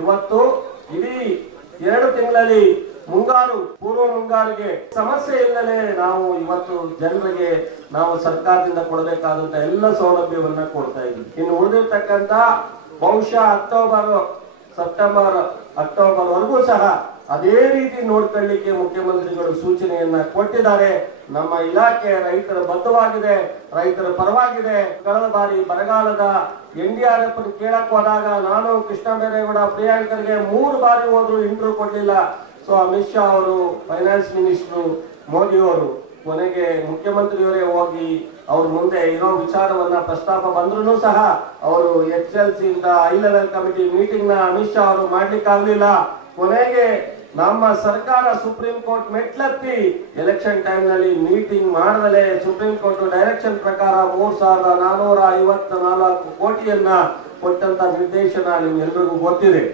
ಇವತ್ತು ಇಡೀ 2 ತಿಂಗಳಲ್ಲಿ ಮುಂಗಾರು ಪೂರ್ವ ಮುಂಗಾರಿಗೆ ಸಮಸ್ಯೆ ಇಲ್ಲದೆ ನಾವು ಇವತ್ತು ಜನರಿಗೆ ನಾವು ಸರ್ಕಾರದಿಂದ ಕೊಡಬೇಕಾದಂತ ಎಲ್ಲ ಸೌಲಭ್ಯವನ್ನ ಕೊಡ್ತಾ ಇದ್ದೀವಿ. ಇನ್ನು ಉಳಿದಿರ್ತಕ್ಕಂತ ಬಹುಶಃ ಸೆಪ್ಟೆಂಬರ್ ಅಕ್ಟೋಬರ್ ವರೆಗೂ ಸಹ ಅದೇ ರೀತಿ ನೋಡ್ಕೊಳ್ಳಿಕ್ಕೆ ಮುಖ್ಯಮಂತ್ರಿಗಳು ಸೂಚನೆಯನ್ನ ಕೊಟ್ಟಿದ್ದಾರೆ. ನಮ್ಮ ಇಲಾಖೆ ರೈತರ ಬದ್ಧವಾಗಿದೆ, ರೈತರ ಪರವಾಗಿದೆ. ಕಳೆದ ಬಾರಿ ಬರಗಾಲದ NDRF ಕೇಳಕ್ ಹೋದಾಗ ನಾನು ಕೃಷ್ಣ ಬೈರೇಗೌಡ ಪ್ರಿಯಾಂಕರ್ಗೆ 3 ಬಾರಿ ಹೋದ್ರು ಇಂಟರ್ವ್ಯೂ ಕೊಡ್ಲಿಲ್ಲ. ಸೊ ಅಮಿತ್ ಶಾ ಅವರು, ಫೈನಾನ್ಸ್ ಮಿನಿಸ್ಟರ್ ಮೋದಿ ಅವರು ಕೊನೆಗೆ ಮುಖ್ಯಮಂತ್ರಿಯವರೇ ಹೋಗಿ ಅವ್ರ ಮುಂದೆ ಇರೋ ವಿಚಾರವನ್ನ ಪ್ರಸ್ತಾಪ ಬಂದ್ರು ಸಹ ಅವರು HLC ಇಂದ ಹೈ ಲೆವೆಲ್ ಕಮಿಟಿ ಮೀಟಿಂಗ್ ನ ಅಮಿತ್ ಶಾ ಅವರು ಮಾಡ್ಲಿಕ್ಕಾಗ್ಲಿಲ್ಲ. ಕೊನೆಗೆ ನಮ್ಮ ಸರ್ಕಾರ ಸುಪ್ರೀಂ ಕೋರ್ಟ್ ಮೆಟ್ಲತ್ತಿ ಎಲೆಕ್ಷನ್ ಟೈಮ್ ನಲ್ಲಿ ಮೀಟಿಂಗ್ ಮಾಡದಲೇ ಸುಪ್ರೀಂ ಕೋರ್ಟ್ ಡೈರೆಕ್ಷನ್ ಪ್ರಕಾರ 3,454 ಕೋಟಿಯನ್ನ ಕೊಟ್ಟಂತ ನಿರ್ದೇಶನ ನಿಮ್ಗೆಲ್ರಿಗೂ ಗೊತ್ತಿದೆ.